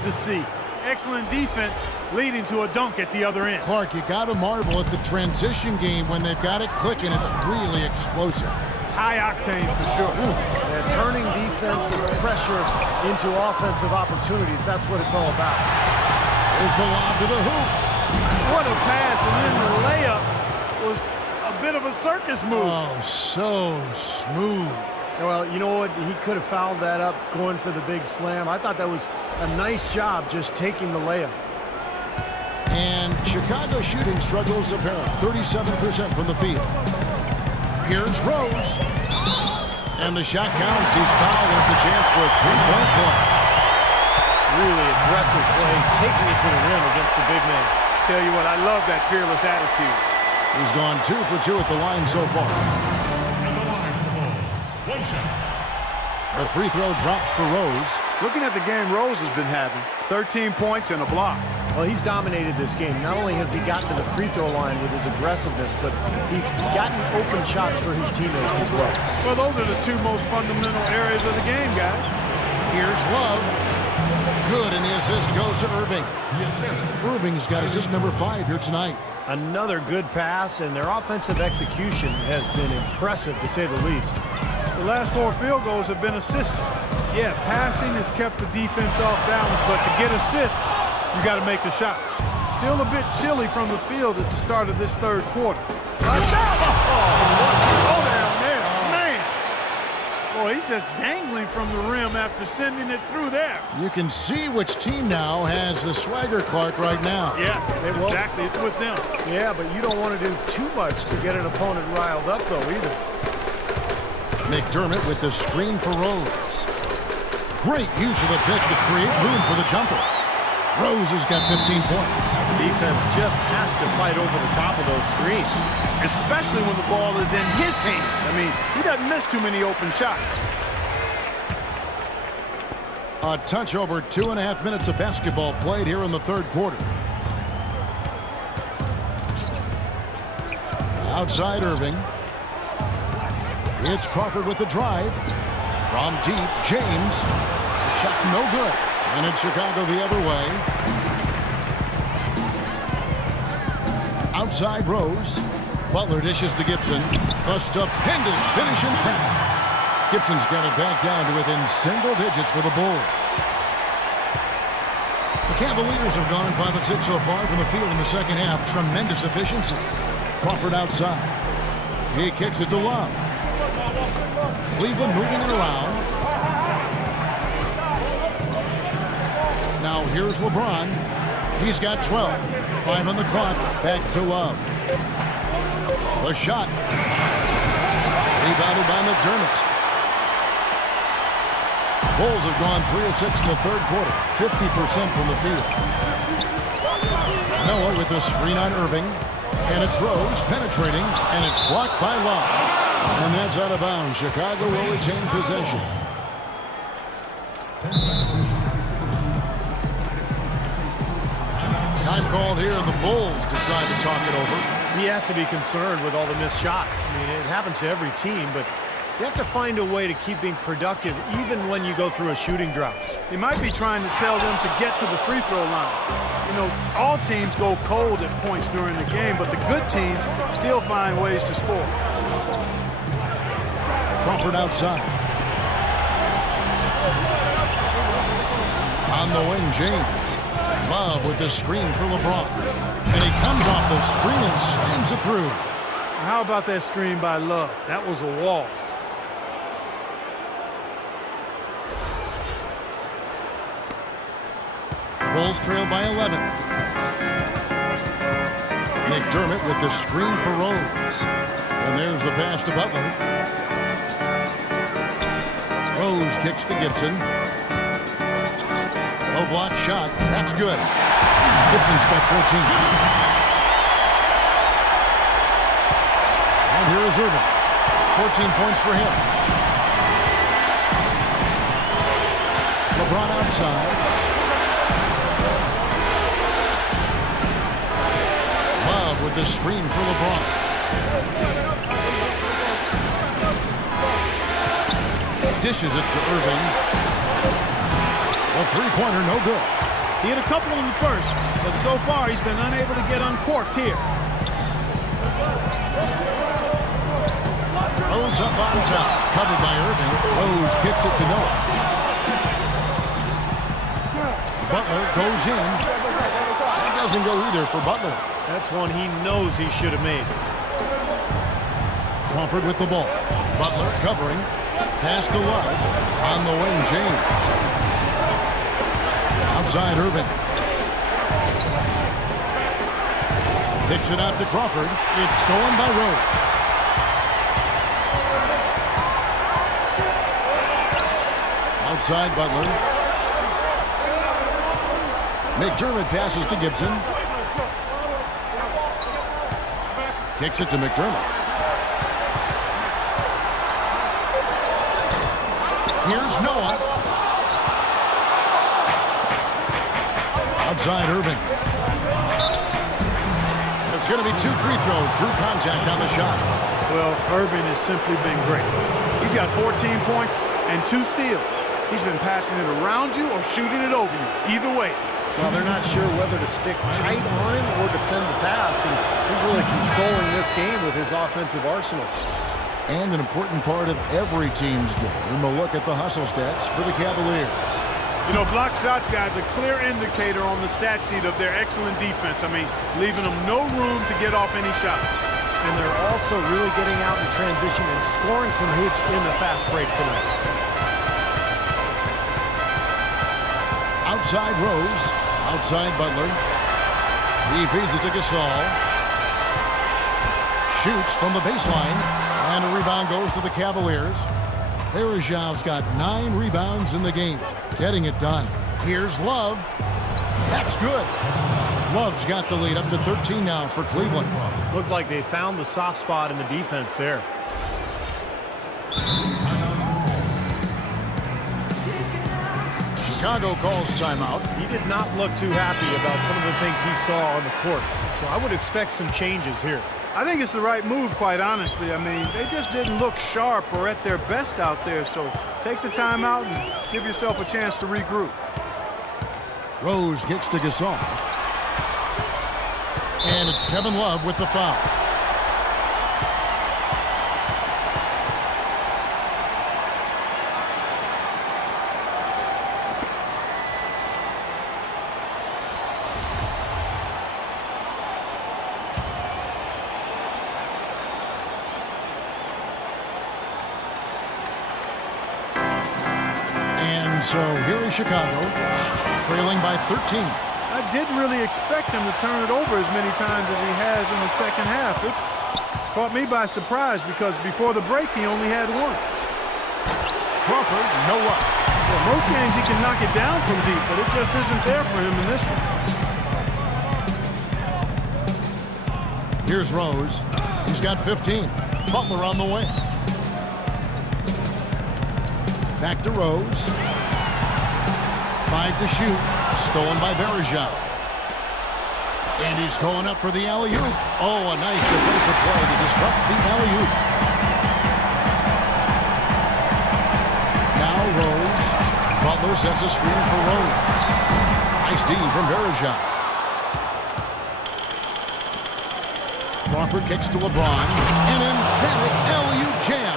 love to see. Excellent defense leading to a dunk at the other end. Clark, you got to marvel at the transition game when they've got it clicking. It's really explosive. High octane for sure. And turning defensive pressure into offensive opportunities, that's what it's all about. There's the lob to the hoop. What a pass, and then the layup was a bit of a circus move. Oh, so smooth. Well, you know what? He could have fouled that up going for the big slam. I thought that was a nice job just taking the layup. And Chicago shooting struggles apparent. 37% from the field. Here's Rose. And the shot counts. He's fouled, and it's a chance for a three-point play. Really aggressive play, taking it to the rim against the big man. Tell you what, I love that fearless attitude. He's gone 2 for 2 at the line so far. The free throw drops for Rose. Looking at the game Rose has been having, 13 points and a block. Well, he's dominated this game. Not only has he gotten to the free throw line with his aggressiveness, but he's gotten open shots for his teammates as well. Well, those are the two most fundamental areas of the game, guys. Here's Love. Good, and the assist goes to Irving. Irving's got assist number 5 here tonight. Another good pass, and their offensive execution has been impressive, to say the least. The last 4 field goals have been assisted. Yeah, passing has kept the defense off balance, but to get assists, you got to make the shots. Still a bit chilly from the field at the start of this third quarter. Oh, man. Boy, he's just dangling from the rim after sending it through there. You can see which team now has the swagger, Clark, right now. Yeah, exactly. It's with them. Yeah, but you don't want to do too much to get an opponent riled up, though, either. McDermott with the screen for Rose. Great use of the pick to create room for the jumper. Rose has got 15 points. Defense just has to fight over the top of those screens. Especially when the ball is in his hand. I mean, he doesn't miss too many open shots. A touch over 2.5 minutes of basketball played here in the third quarter. Outside Irving. It's Crawford with the drive. From deep, James. Shot no good. And it's Chicago the other way. Outside Rose. Butler dishes to Gibson. A stupendous finish in trap. Gibson's got it back down to within single digits for the Bulls. The Cavaliers have gone 5 of 6 so far from the field in the second half. Tremendous efficiency. Crawford outside. He kicks it to Love. Cleveland moving it around. Now here's LeBron. He's got 12. 5 on the clock. Back to Love. The shot. Rebounded by McDermott. Bulls have gone 3 of 6 in the third quarter. 50% from the field. Noah with the screen on Irving. And it's Rose penetrating. And it's blocked by Love. And that's out of bounds. Chicago will retain possession. Time called here, and the Bulls decide to talk it over. He has to be concerned with all the missed shots. I mean, it happens to every team, but you have to find a way to keep being productive even when you go through a shooting drought. He might be trying to tell them to get to the free throw line. You know, all teams go cold at points during the game, but the good teams still find ways to score. Crawford outside. On the wing, James. Love with the screen for LeBron. And he comes off the screen and slams it through. How about that screen by Love? That was a wall. Bulls trail by 11. McDermott with the screen for Rose. And there's the pass to Butler. Rose kicks to Gibson. No block shot. That's good. Gibson's got 14. And here is Irving. 14 points for him. LeBron outside. Love with the screen for LeBron. Dishes it to Irving. A three-pointer, no good. He hit a couple in the first, but so far he's been unable to get uncorked here. Rose up on top, covered by Irving. Rose kicks it to Noah. Butler goes in. It doesn't go either for Butler. That's one he knows he should have made. Crawford with the ball. Butler covering. Pass to Love. On the wing, James. Outside, Irving. Kicks it out to Crawford. It's stolen by Rose. Outside, Butler. McDermott passes to Gibson. Kicks it to McDermott. Here's Noah. Outside, Irving. It's going to be 2 free throws. Drew contact on the shot. Well, Irving has simply been great. He's got 14 points and 2 steals. He's been passing it around you or shooting it over you. Either way. Well, they're not sure whether to stick tight on him or defend the pass, and he's really controlling this game with his offensive arsenal. And an important part of every team's game, a look at the hustle stats for the Cavaliers. You know, block shots, guys, a clear indicator on the stat sheet of their excellent defense. I mean, leaving them no room to get off any shots. And they're also really getting out in transition and scoring some hoops in the fast break tonight. Outside Rose. Outside Butler. He feeds it to Gasol. Shoots from the baseline. And a rebound goes to the Cavaliers. Verejav's got 9 rebounds in the game. Getting it done. Here's Love. That's good. Love's got the lead up to 13 now for Cleveland. Looked like they found the soft spot in the defense there. Chicago calls timeout. He did not look too happy about some of the things he saw on the court. So I would expect some changes here. I think it's the right move, quite honestly. I mean, they just didn't look sharp or at their best out there. So take the timeout and give yourself a chance to regroup. Rose kicks to Gasol. And it's Kevin Love with the foul. So here is Chicago, trailing by 13. I didn't really expect him to turn it over as many times as he has in the second half. It's caught me by surprise because before the break he only had 1. Crawford, no luck. Well, most games he can knock it down from deep, but it just isn't there for him in this one. Here's Rose. He's got 15. Butler on the wing. Back to Rose. 5 to shoot. Stolen by Verejav. And he's going up for the alley-oop. Oh, a nice defensive play to disrupt the alley-oop. Now Rose. Butler sets a screen for Rose. Nice D from Verejav. Crawford kicks to LeBron. An emphatic alley-oop jam.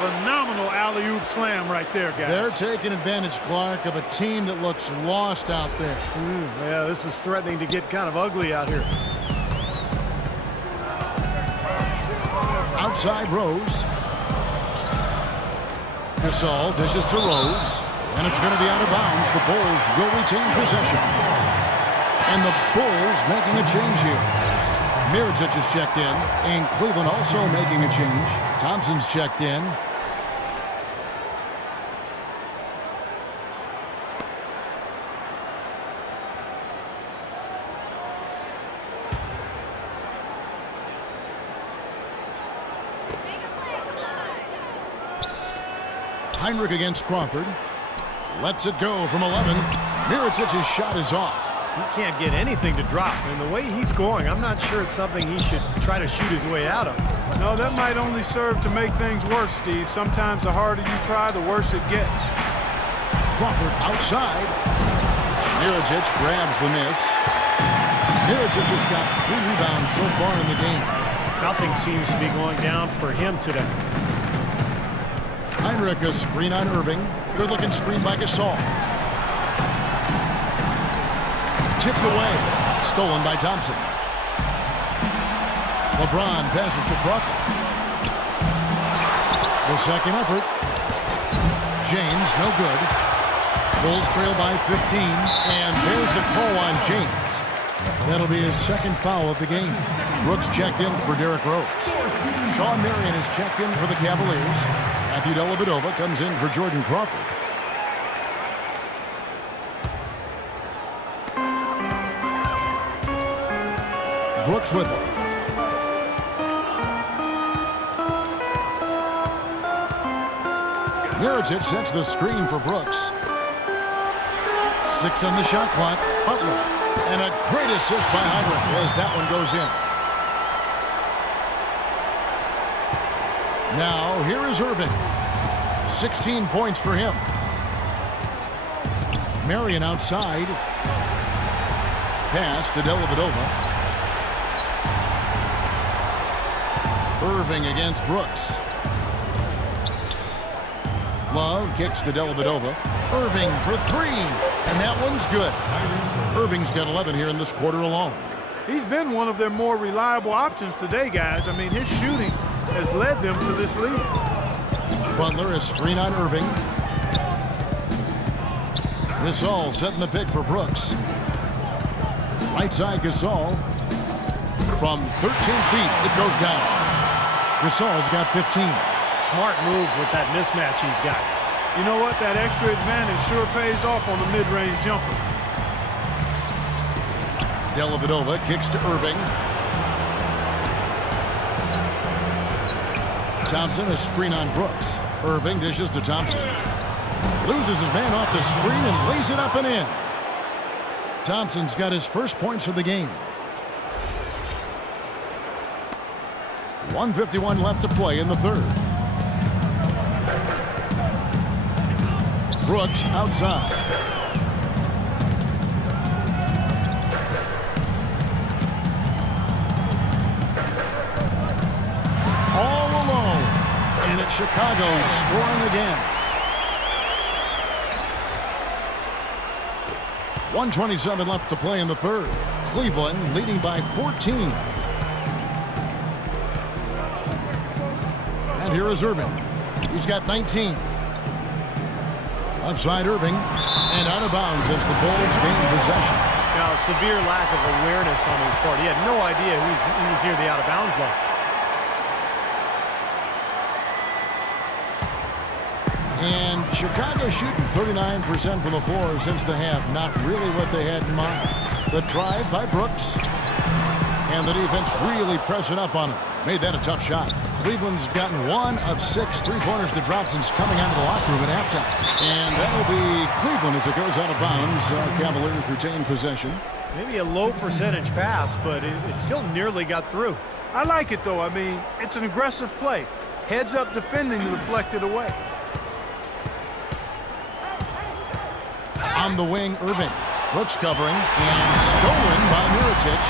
Phenomenal alley-oop slam right there, guys. They're taking advantage, Clark, of a team that looks lost out there. Yeah, this is threatening to get kind of ugly out here. Outside Rose. Gasol dishes to Rose. And it's going to be out of bounds. The Bulls will retain possession. And the Bulls making a change here. Mirotic is checked in. And Cleveland also making a change. Thompson's checked in. Heinrich against Crawford. Lets it go from 11. Mirotic's shot is off. He can't get anything to drop. And the way he's scoring, I'm not sure it's something he should try to shoot his way out of. No, that might only serve to make things worse, Steve. Sometimes the harder you try, the worse it gets. Crawford outside. Mirotic grabs the miss. Mirotic has got 3 rebounds so far in the game. Nothing seems to be going down for him today. Heinrich, a screen on Irving. Good-looking screen by Gasol. Tipped away. Stolen by Thompson. LeBron passes to Crawford. The second effort. James, no good. Bulls trail by 15, and there's the call on James. That'll be his second foul of the game. Brooks checked in for Derrick Rose. Sean Marion is checked in for the Cavaliers. Matthew Dellavedova comes in for Jordan Crawford. Brooks with him. Mirotic sets the screen for Brooks. 6 on the shot clock. Butler. And a great assist by Heinrich as that one goes in. Now, here is Irving. 16 points for him. Marion outside. Pass to Dellavedova. Irving against Brooks. Love kicks to Dellavedova. Irving for 3. And that one's good. Irving's got 11 here in this quarter alone. He's been one of their more reliable options today, guys. I mean, his shooting has led them to this lead. Butler is screen on Irving. Gasol setting the pick for Brooks. Right side Gasol. From 13 feet, it goes down. Gasol's got 15. Smart move with that mismatch he's got. You know what? That extra advantage sure pays off on the mid-range jumper. Dellavedova kicks to Irving. Thompson, a screen on Brooks. Irving dishes to Thompson. Loses his man off the screen and lays it up and in. Thompson's got his first points of the game. 1:51 left to play in the third. Brooks outside. All alone. And it's Chicago scoring again. 1:27 left to play in the third. Cleveland leading by 14. And here is Irving. He's got 19. Left side Irving. And out of bounds as the Bulls gain possession. Now, a severe lack of awareness on his part. He had no idea he was near the out-of-bounds line. And Chicago shooting 39% from the floor since the half. Not really what they had in mind. The drive by Brooks. And the defense really pressing up on him. Made that a tough shot. Cleveland's gotten 1 of 6 3-pointers to drop since coming out of the locker room at halftime. And that'll be Cleveland as it goes out of bounds. Cavaliers retain possession. Maybe a low percentage pass, but it still nearly got through. I like it, though. I mean, it's an aggressive play. Heads up defending to deflect it away. On the wing, Irving. Brooks covering and stolen by Mirotic.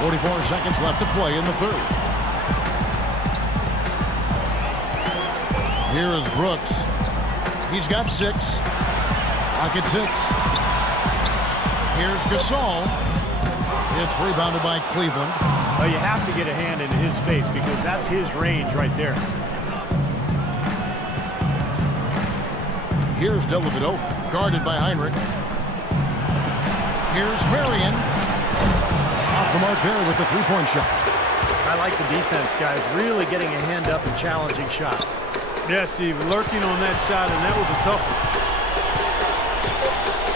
44 seconds left to play in the third. Here is Brooks. He's got 6. Pocket 6. Here's Gasol. It's rebounded by Cleveland. Well, you have to get a hand into his face because that's his range right there. Here's Dellavedova, guarded by Heinrich. Here's Marion. Off the mark there with the 3-point shot. I like the defense, guys, really getting a hand up and challenging shots. Yeah, Steve, lurking on that shot, and that was a tough one.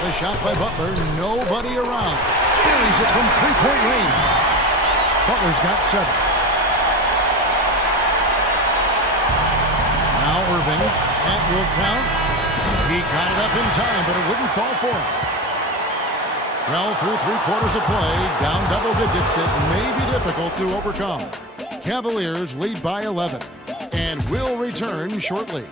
The shot by Butler, nobody around. Carries it from 3-point range. Butler's got 7. Now Irving, that will count. He got it up in time, but it wouldn't fall for him. Well, through 3 quarters of play, down double digits, it may be difficult to overcome. Cavaliers lead by 11 and will return shortly.